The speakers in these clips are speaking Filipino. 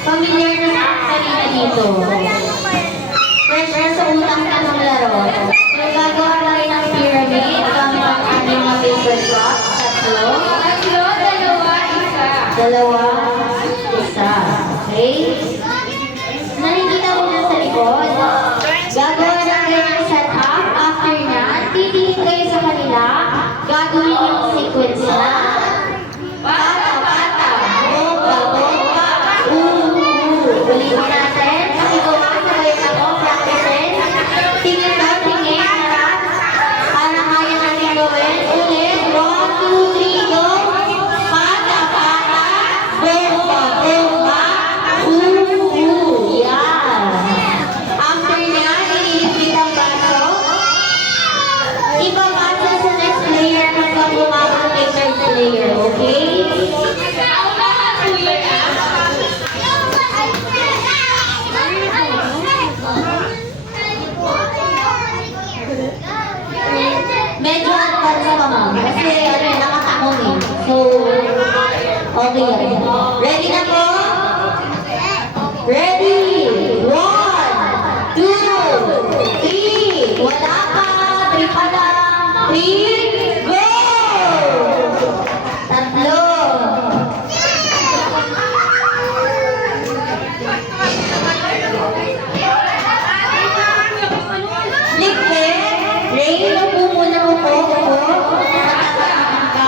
Familiar na sa kanina dito. Fresh na sa utang ka ng laro. So, gagawa na rin ng pyramid gamit ang ating mga paper props. Tatlo. Dalawa, isa. Okay? Nakikita mo na sa likod. Gagawa na kayo ng setup. After na, titingin kayo sa kanila. Gagawin yung sequence na. Bata. Bomba. Ulitin natin. Pasigawa sa kayo na to. Practices. Tingin daw, tingin. Harap. Para kaya natin gawin. Ulit. 1, 2, 3, go. Bata. Bomba. Yan. After niya, nililipit ang baso. Ibabasa sa next layer hanggang bumabot kay third layer. Okay? Medyo advance ka, ma'am. Kasi nakatakon eh. So, okay yan. Ready na po? Ready? 1, 2, 3. Wala pa. 3 pa lang. 3, go! Tatlo. Likpit. Rain, upo muna upo. Natatakam ka.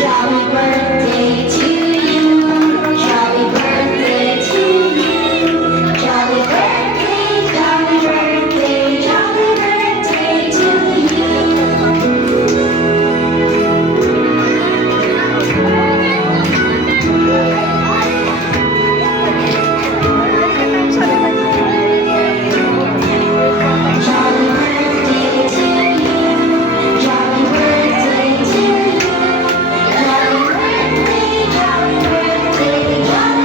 Jolly birthday to you. Jolly birthday to you. Jolly birthday, jolly birthday, jolly birthday to you. Jolly birthday to you. Jolly birthday to you. Jolly birthday, jolly birthday, jolly birthday to you. Jolly birthday to you. Jolly birthday to you. Jolly birthday, jolly birthday, jolly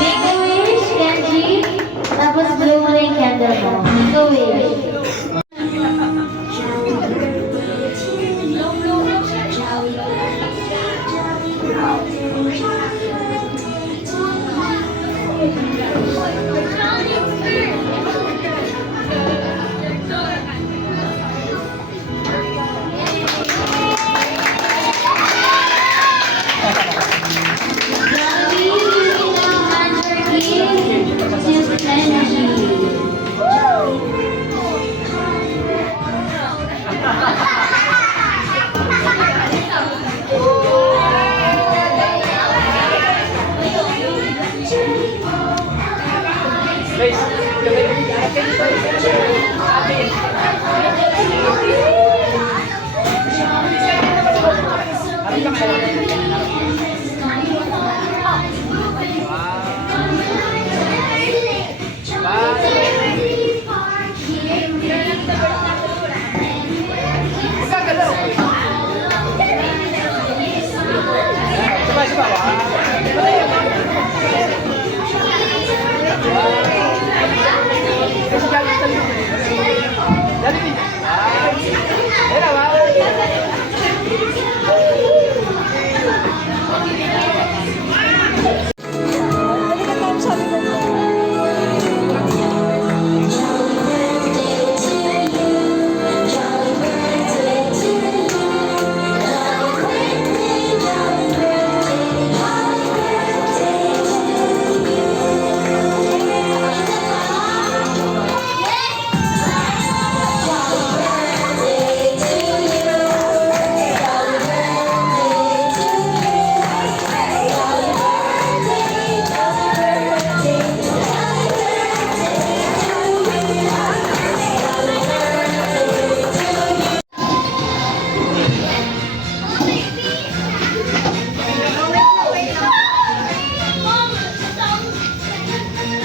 Make a wish, Kenji. Tapos blow mo na yung candle mo. Make a wish. Jollibee, using the answer key to Kenji.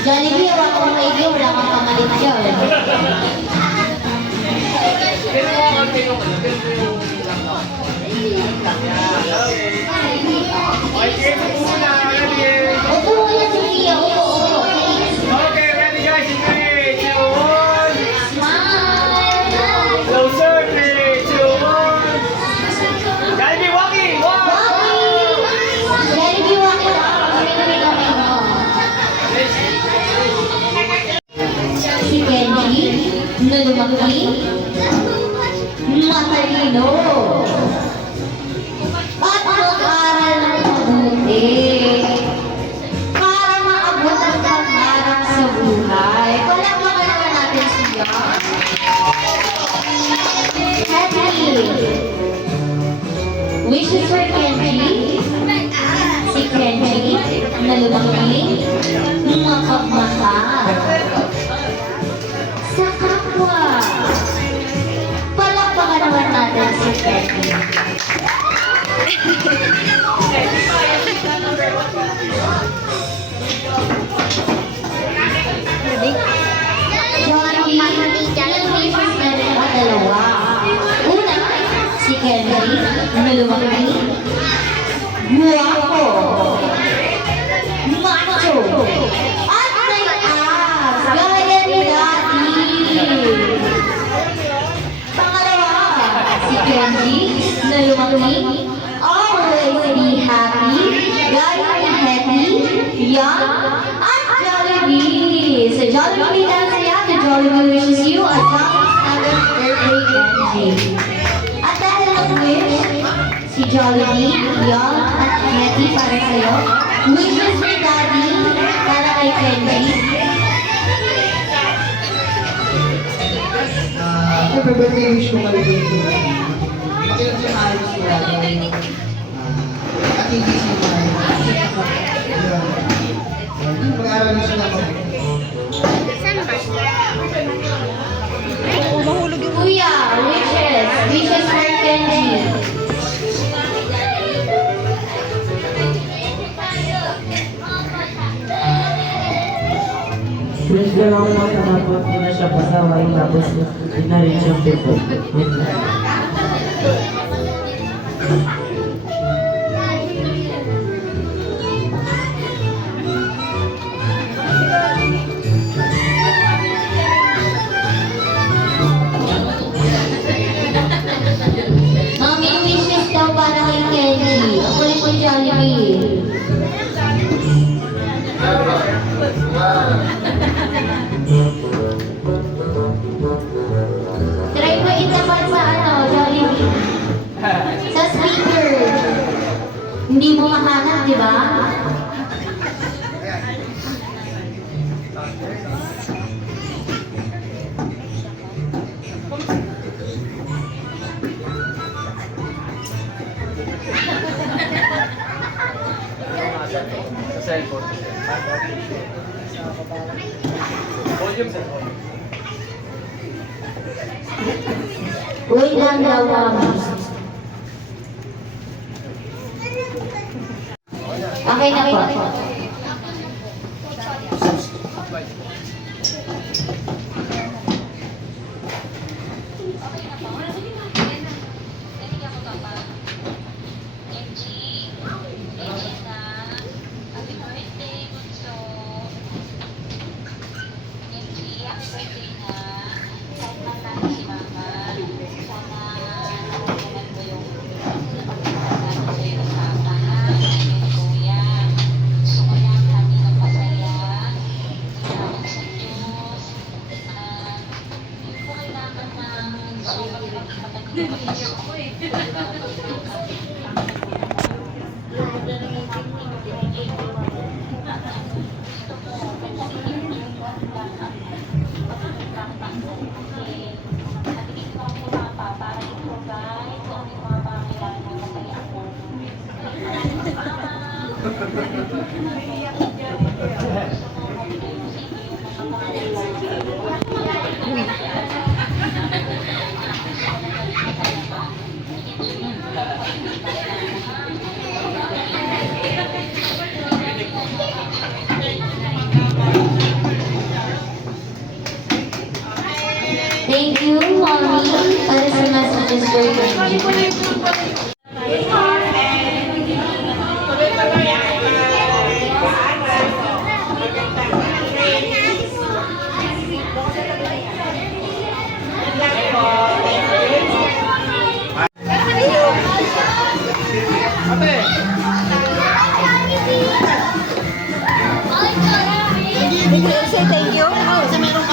Jollibee, huwag kong maigi, wala kang pamalit dyan. Upo muna si Tia, upo. Okay, ready guys? In 3, 2, 1. Smile! Closer, 3, 2, 1. Jollibee, walking! Walk! Jollibee, walk it up. Kamay mo. Si Kenji, na lumaki, matalino, at mag-aral ng mabuti para maabot ang pangarap sa buhay. Palakpakan naman natin siya. Happy wishes for Kenji. Si Kenji, na lumaki, mapagmahal sa kapwa. Palakpakan naman natin si Kenji. na lumaki, guwapo, macho, at may abs, gaya ni Daddy. Pangalawa, si Kenji na lumaki, always be happy, gaya ni Happy, Young, at Jollibee. Sa Jollibee dahil saya, the Jollibee wishes you a Johnny Standard birthday, Kenji. At dahil nag-wish, si Jollibee, Young, at Happy para sa'yo, wishes ni Daddy para kay Kenji. Happy birthday wish ko kay Kenji. Makilang siya ayos ko lang. At hindi siya mag-aaral na siya naman. Kuya, wishes for Kenji. Wish ko lang po sa kapot ko na siya pasaway tapos yun na rin siyang pito. Yun lang. Mami, wishes daw para kay Kenji. Ang kulit ko Jollibee. Try mo itapat sa Jollibee. Sa speaker. Hindi mo mahanap, di ba? Sa cellphone. Volume sir. Uy lang daw, mami. Okay na po. Thank you, Mommy, para sa messages for Kenji. Ate! Say thank you. Sa meron